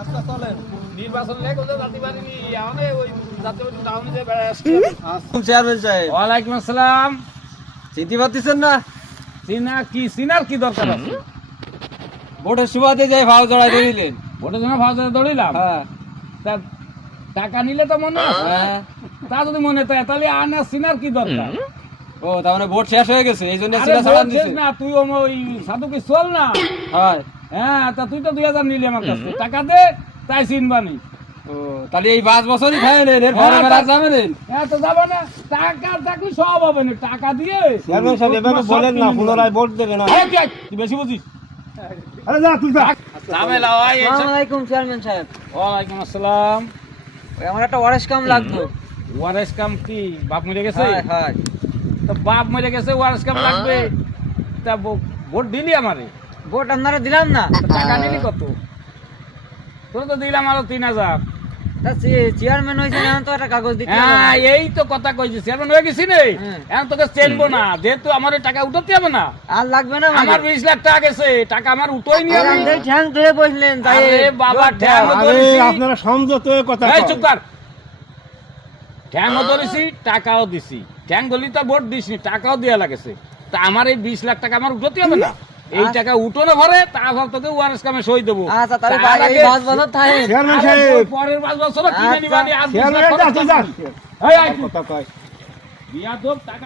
আচ্ছা চলেন নির্বাচন লেগে জাতি বাড়ি আমাদের ওই জাতি বাড়ি টাউনে যে বেড়ায় আসছে। চেয়ারম্যান সাহেব ওয়ালাইকুম আসসালাম। চিনতে পারতেছেন না? চিনার কি দরকার আছে? ভোটের সুবাদে যাই ভাও জড়াই দিলেন। ভোটের জন্য ভাজা দৌড়িলাম। হ্যাঁ তা টাকা নিলে তো মনে আছে। হ্যাঁ। তা যদি মনে থাকে তাহলে আনা চিনার কি দরকার? ও তার মানে ভোট শেষ হয়ে গেছে এই জন্য আরে সিনা ছাড়ান বলছিস দিছে। না তুই ওই সাধুকে চল না। হয় হ্যাঁ তা তুই তো 2000 নিলি আমার কাছে, টাকা দে তাই চিনবানি। ও তাহলে এই 5 বছরই খায় নেন এর পরে হ্যাঁ, আর যাবেন নেন। হ্যাঁ তো যাবো না, টাকা থাকলে সব হবে না, টাকা দিয়ে চেয়ারম্যান সাহেব এভাবে বলেন না, পুনরায় ভোট দেবে না। এই তুই তুই বেশি বুঝিস। আরে যা তুই যা। ঝামেলা হয় এই সব। আসসালামু আলাইকুম চেয়ারম্যান সাহেব। ওয়ালাইকুম আসসালাম। ওই আমার একটা ওয়ারেস কাম লাগতো। ওয়ারেস কাম কি বাপ মরে গেছে? হ্যাঁ হ্যাঁ। তো বাপ মরে গেছে ওয়ারেস কাম লাগবে, তা ভোট দিলি আমারে, ভোট আপনারা দিলাম না। তো টাকা নিলি কত? তোর তো দিলাম আরো 3000। তা চেয়ারম্যান হয়েছে এখন তো একটা কাগজ দিতে হবে। হ্যাঁ এই তো কথা কইছি, চেয়ারম্যান হয়ে গেছি নে, হ্যাঁ। এখন তোকে চেনবো না, যেহেতু আমার এই টাকা উঠাতে হবে না। আর লাগবে না মানে? আমার 20 লাখ টাকা গেছে, টাকা আমার উঠোই নি আমি। এই ঠ্যাং ধরে বসলেন তাই। আরে বাবা ঠ্যাং আরে ধরেছি। আপনারা সমঝোতে কথা এই কন। চুপ কর। ঠ্যাংও ধরেছি, টাকাও দিছি। ঠ্যাং ধরলি তো ভোট দিসনি, টাকাও দেওয়া লাগেছে। তা আমার এই 20 লাখ টাকা আমার উঠতে হবে না? এই টাকা উঠোনো ভরে তারপর তোকে ওয়ারেস কামে সই দেবো। আচ্ছা তাহলে তার ভাই এই আগে- 5 বছর থাকেন। চেয়ারম্যান আরে সাহেব পরের 5 বছর কিনে আচ্ছা। নিবানি আর 20 লাখ চেয়ারম্যান খরচ যা তুই যা। করবি। এই আই তুই। কথা কয়। বিয়াদব টাকা